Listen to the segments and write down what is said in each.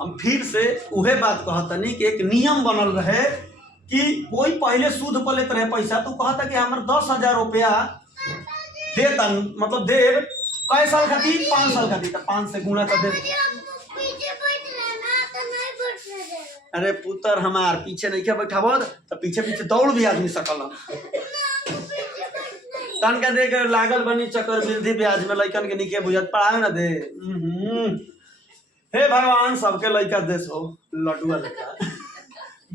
हम फिर से उहे बात कहतनी कि एक नियम बनल रहे कि कोई पहले सूद पर लेते रहे पैसा, तो कहता कि हमारे 10,000 रुपया देता, मतलब देव कई साल खातिर, 5 साल खातिर, तो 5 से गुणा कर दे। अरे पुत्र हमार पीछे नहीं क्या बैठाबो तो पीछे पीछे दौड़ भी आदमी सकल तन का देख लागल बनी चक्रवृद्धि ब्याज में लइकन के निके बुझत पढ़ावे ना दे। हे भगवान सबके लइका देसो लड्डुआ लेका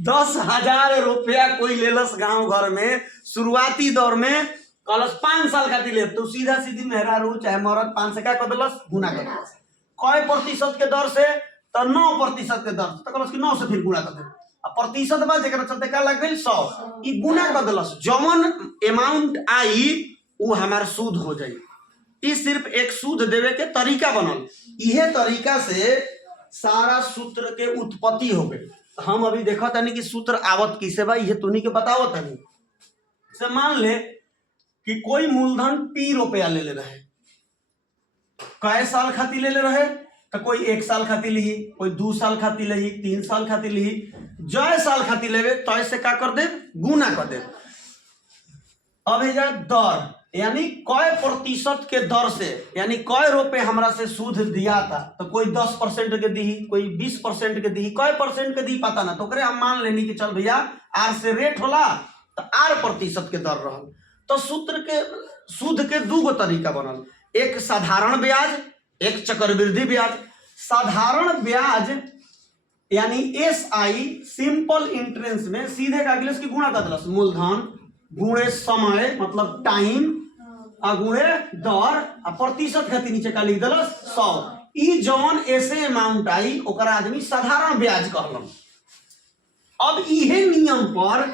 10,000 रुपया कोई लेलस गांव घर में शुरुआती दौर में, कलस 5 साल खातिर ले, तो सीधा सीधी मेहरारू चाहे मरद 5 से क्या कर दिलस गुना कर दिलस, कई प्रतिशत के दर से, तो 9% के दर से, तो कलस कि 9 से फिर गुना कर दे, प्रतिशत बा जेकरा चलते का लग गई 100, ई गुना कर दिलस, जमन अमाउंट आई वो हमार सूद हो जाई। ई सिर्फ एक सूद देवे के तरीका बनल, इहे तरीका से सारा सूत्र के उत्पत्ति हो गई। हम अभी देखा तनी कि सूत्र आवत किसे बा, ये तुनी के बताओ तनी से मान ले कि कोई मूलधन P रुपया ले रहे, कई साल खातिर ले रहे, तो कोई 1 साल खातिर ली, कोई 2 साल खातिर ली, 3 साल खातिर ली, जय साल खातिर लेवे तो ऐसे का कर दे गुना कर दे। अब है जा दर, यानी कई प्रतिशत के दर से, यानी कई रुपए हमरा से सूद दिया था, तो कोई 10% के दी, कोई 20% के दी, कई परसेंट के दी पता ना, तो करे हम मान लेनी कि चल भैया आर से रेट होला तो 8% के दर रहल। तो सूत्र के सूद के 2 तरीका बनल, एक साधारण ब्याज, एक चक्रवृद्धि ब्याज। साधारण ब्याज यानी SI सिंपल इंटरेस्ट में सीधे का गिलस की गुणा कर दिलस, मूलधन गुणे समय मतलब टाइम गुणे दर प्रतिशत खातिर नीचे का लिख दिलस 100। ई जौन ऐसे अमाउंट आई ओकरा आदमी साधारण ब्याज कहलन। अब इहे नियम पर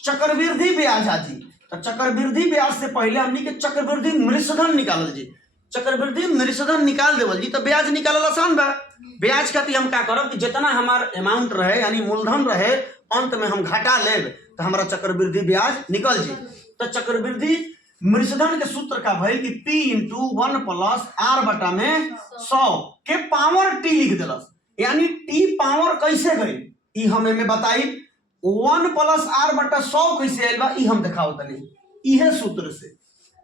चक्रवृद्धि ब्याज आजी, तो चक्रवृद्धि ब्याज से पहले हमनी के चक्रवृद्धि मृषधन निकालल जी, चक्रवृद्धि मृषधन निकाल देवल जी, तो ब्याज निकालल आसान बा। ब्याज खातिर हम का करब कि जितना हमार अमाउंट रहे यानी मूलधन रहे, अंत में हम घटा लेब तो हमारा चक्रवृद्धि ब्याज निकल जी। तो चक्रवृद्धि मृषधन के सूत्र का भइल कि P × 1 + R बटा में 100 के पावर T लिख दिलस, यानी T पावर कैसे गई ई हमें में बताई, 1 + R बटा 100 कैसे आइल बा ई हम दिखाओ तनी इहे सूत्र से।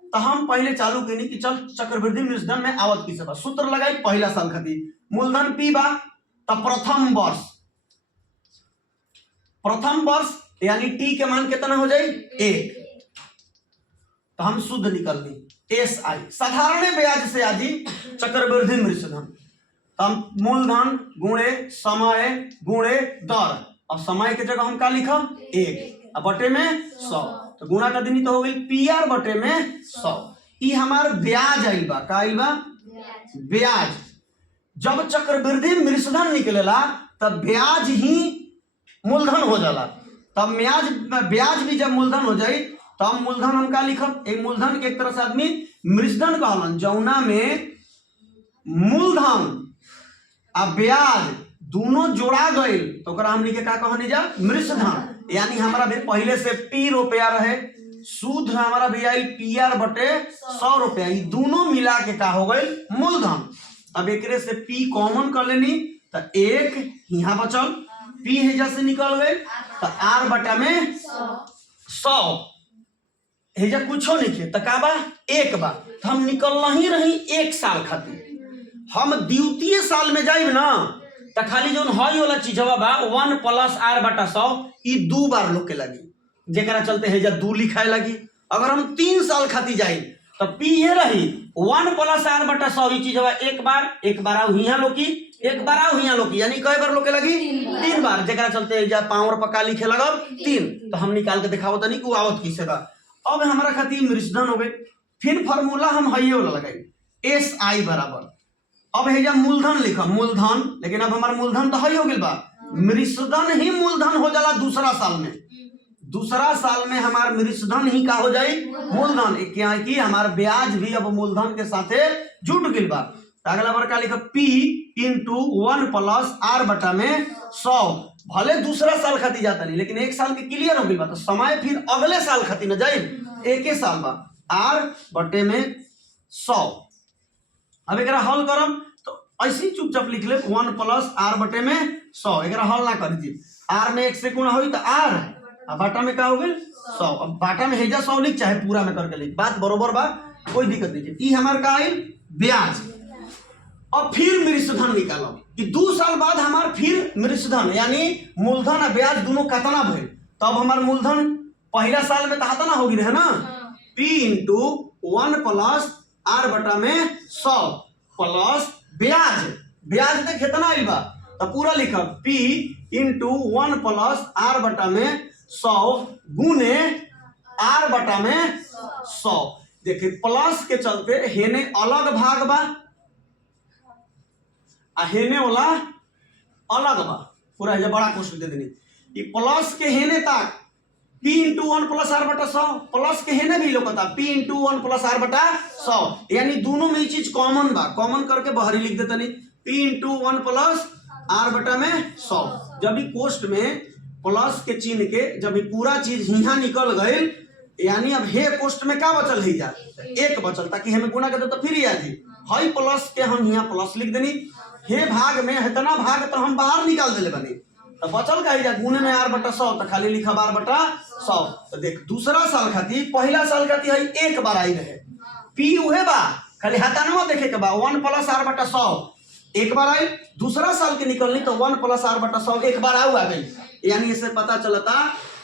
तो हम पहले चालू कनी कि चल चक्रवृद्धि मृषधन में आवत किसे बा, सूत्र लगाई पहला साल खातिर, मूलधन P बा, तो प्रथम वर्ष यानी T के मान कितना हो जाए 1, तो हम शुद्ध निकल ली SI साधारण ब्याज से आजी चक्रवृद्धि मृषधन, तो हम मूलधन गुणे समय गुणे दर, अब समय के जगह हम का लिखम 1 अब बटे में 100, तो गुणा कर देनी तो हो गई PR बटे में 100। ई हमार ब्याज आइल बा, का आइल बा ब्याज। जब चक्रवृद्धि मृषधन निकलेला तब ब्याज ही मूलधन हो जाला, तब ब्याज भी जब मूलधन हो जाए तब मूलधन हम का लिखब, एक मूलधन के एक तरह से आदमी मृषधन कहलन, जौना में मूलधन आ ब्याज दोनों जोड़ा गए तो ओकरा हमनी के का कहनी जा मृषधन। यानी हमारा भी पहले से P रुपया रहे, सूद हमारा भी आई PR बटे 100 रुपया, ये दोनों मिला के का हो गई मूलधन। अब एक से P कॉमन कर लेनी तो 1 यहाँ बचल, P हेजा से निकल गए तो R बटा में 100 हेजा कुछो नहीं थे, तो का बा 1 बा, तो हम निकल ही रही 1 साल खातिर। हम द्वितीय साल में जाइब ना तो खाली जो हई वाला चीजवा बा 1 + R बटा 100 ई 2 बार लोग के लगी, जेकरा चलते हेजा 2 लिखाए लगी। अगर हम 3 साल खातिर जाइब तो P ये रही 1 + R बटा 100 ई चीजवा एक बार आओ हिया लोकी, एक बार आओ हिया लोकी, यानी कई बार लोग के लगी 3 बार, जेकरा चलते हेजा पावर पक्का लिखे लगब 3। तो हम निकाल के दिखाओ तनी कि आवत किसे बा। अब हमारा खातिर मृषधन हो गई, फिर फार्मूला हम हइये वाला लगाई SI बराबर, अब हेजा मूलधन लिखा मूलधन, लेकिन अब हमारा मूलधन तो हई हो गई बा, मृषधन ही मूलधन हो जाला दूसरा साल में, दूसरा साल में हमारा मृषधन ही का हो जाए मूलधन, क्या कि हमारा ब्याज भी अब मूलधन के साथे जुट गई बा। अगला बार का लिखा P × 1 + R बटा में 100, भले दूसरा साल खातिर जाता नहीं लेकिन 1 साल के क्लियर हो गई बा, तो समय फिर अगले साल खातिर न जाए, 1 साल बा R बटे में 100। अब एक हल करम तो ऐसे ही चुपचाप लिख ले 1 प्लस आर बटे में 100। एक हल ना कर दीजिए, आर में 1 से गुणा हुई तो आर, अब बाटा में क्या हो गई 100। अब बाटा में हेजा 100 लिख चाहे पूरा में करके लिख, बात बरोबर बा, कोई दिक्कत नहीं। ई हमार का आइल ब्याज। अब फिर मृषधन निकालो कि 2 साल बाद हमार फिर मृषधन यानी मूलधन और ब्याज दोनों कितना भइल। तब हमार मूलधन पहला साल में कितना हो गई है ना, P इंटू 1 प्लस आर बटा में 100 प्लस ब्याज। ब्याज देख कितना आइल बा तो पूरा लिखब P इंटू 1 प्लस आर बटा में 100 गुने आर बटा में 100। देखिए प्लस के चलते हेने अलग भाग बा आ हेने वाला अलग बा, पूरा है बड़ा क्वेश्चन दे देनी। ये प्लस के हेने तक P इंटू 1 प्लस आर बटा 100, प्लस के हेने भी लोग P इंटू 1 प्लस आर बटा 100, यानी दोनों में ये चीज कॉमन बा, कॉमन करके बाहरी लिख देता नहीं P इंटू 1 प्लस आर बटा में 100। जब भी पोस्ट में प्लस के चिन्ह के जब भी पूरा चीज यहाँ निकल गई, यानी अब हे पोस्ट में क्या बचल है जा 1 बचल, ताकि हमें गुना कर दे तो फिर याद है प्लस के हम यहाँ प्लस लिख देनी, हे भाग में इतना भाग तो हम बाहर निकाल देले बनी, तो बचल का जा गुने में आर बटा 100 तो खाली लिखा आर बटा 100। तो देख दूसरा साल खाती पहला साल खाती है 1 बार आई रहे, पी उहे बा खाली हटाना देखे के बा 1 प्लस आर बटा 100 1 बार आई। दूसरा साल के निकलनी तो 1 प्लस आर बटा 100 1 बार आ गई, यानी इससे पता चलता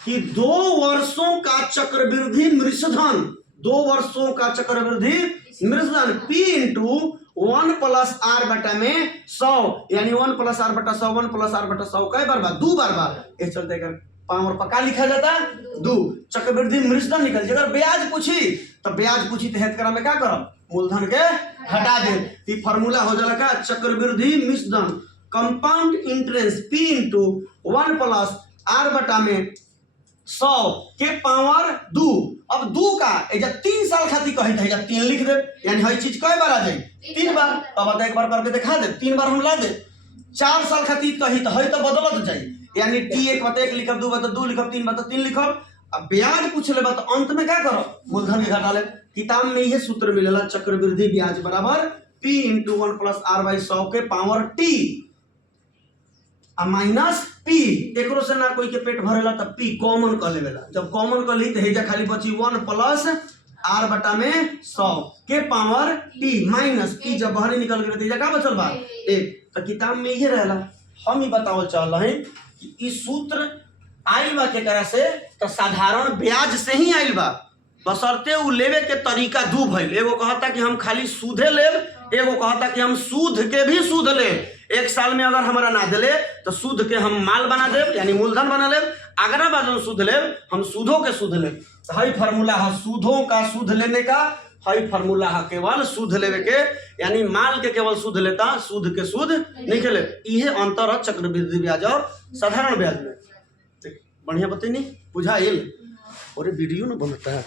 कि 2 वर्षों का चक्रवृद्धि मृषधन, 2 वर्षों का चक्रवृद्धि मृषधन P इंटू 1 प्लस आर बटा में 100, यानी 1 प्लस आर बटा 100 1 प्लस आर बटा 100 कई बार बा 2 बार बा, ये चलते कर पावर पक्का लिखा जाता 2 चक्रवृद्धि मृषधन निकल। अगर ब्याज पूछी तो ब्याज पूछी तो हेत करा में क्या करब मूलधन के हटा दे, ये फार्मूला हो जाला का चक्रवृद्धि मृषधन compound interest P into 1 plus r बटा में 100 के पावर 2। अब 2 का एजा 3 साल खातिर कही था 3 लिख दे, यानी हर चीज कई बार आ जाए 3 बार। अब एक बार करके दिखा दे 3 बार हम ला दे। 4 साल खातिर कही तो है तो बदलत जाए, यानी T 1 बता 1 लिखब 2 बता 2 लिखब 3 बता 3 लिखब। अब ब्याज पूछ ले तो अंत में क्या करो मूलधन के घटा ले। किताब में यह सूत्र मिलेला चक्रवृद्धि ब्याज बराबर P into 1 plus R by 100 के पावर T माइनस P। एकरो से ना कोई के पेट भरेला तब P कॉमन कर लेवेला, जब कॉमन कर ली तो हेजा खाली बची 1 प्लस आर बटा में 100 के पावर T माइनस P। जब बाहर निकल गए तो क्या बचल बा 1। तो किताब में ये रहला, हम ही बताओ चल रहे कि इस सूत्र आइल बा के करा से तो साधारण ब्याज से ही आइल बा, बशर्ते उ लेवे के तरीका दू भइल। एगो कहता कि हम खाली सूधे लेब, एगो कहता कि हम सूद के भी सूद लेब। 1 साल में अगर हमारा ना दिले तो सूद के हम माल बना देब यानी मूलधन बना लेब, अगला बार जो सूद लेब हम सूदों के सूद लेब। तो हई फार्मूला है सूदों का सूद लेने का, हई फार्मूला है केवल सूद लेवे के, यानी माल के केवल सूद लेता सूद के सूद नहीं खेले। यह अंतर है चक्रवृद्धि ब्याज और साधारण ब्याज में। बढ़िया बताइए नहीं बुझाइल और वीडियो ना बनता है।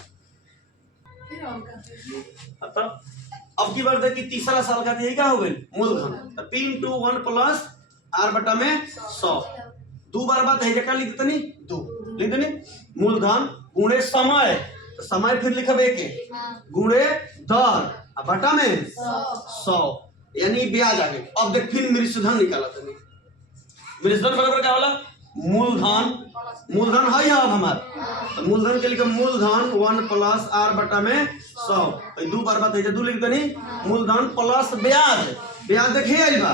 अब की बार देखिए तीसरा साल का यही क्या हो गई मूलधन P इंटू 1 प्लस आर बटा में 100 2 बार बात है क्या लिख देते नहीं 2 लिख देनी मूलधन गुणे समय, तो समय फिर लिखब 1 गुणे दर बटा में 100 यानी ब्याज आ गई। अब देख फिर मृषधन निकाला तनी, मृषधन बराबर क्या होला मूलधन, मूलधन है अब हमारा तो मूलधन के लिखे मूलधन 1 प्लस आर बटा में 100 2 बार बात है 2 लिख देनी मूलधन प्लस ब्याज, ब्याज देखिए आई बा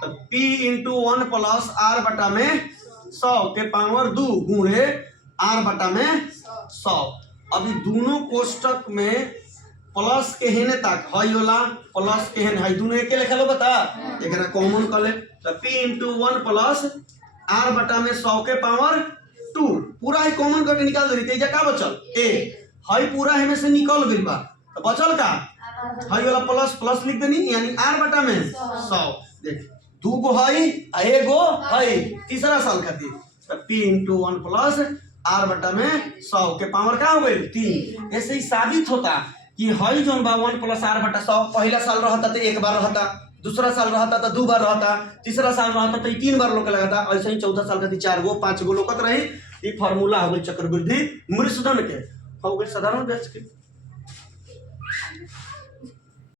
तो P इंटू 1 प्लस आर बटा में 100 के पावर 2 गुणे आर बटा में 100। अभी दोनों कोष्टक में प्लस के हेने तक हई होला प्लस के हेने हई दोनों एके लिखल बता एकरा कॉमन कर ले तो P इंटू 1 प्लस आर बटा में 100 के पावर 2 पूरा ही कॉमन करके निकाल दे रही क्या बचल ए हई पूरा हमें से निकल गई बा तो बचल का हई वाला प्लस प्लस लिख देनी यानी आर बटा में 100। देख 2 गो हई एगो हई तीसरा साल खातिर तो P इंटू 1 प्लस आर बटा में 100 के पावर क्या हो गई 3। ऐसे ही साबित होता कि हई जोन बा 1 प्लस आर बटा 100 पहला साल रहता तो 1 बार रहता, दूसरा साल रहता तो 2 बार रहता, तीसरा साल रहता तो 3 बार लोग लगाता, ऐसे ही 14 साल का 4 गो 5 गो लोकत रही। ये फार्मूला हो गई चक्रवृद्धि मृषधन के, हो गई साधारण ब्याज के।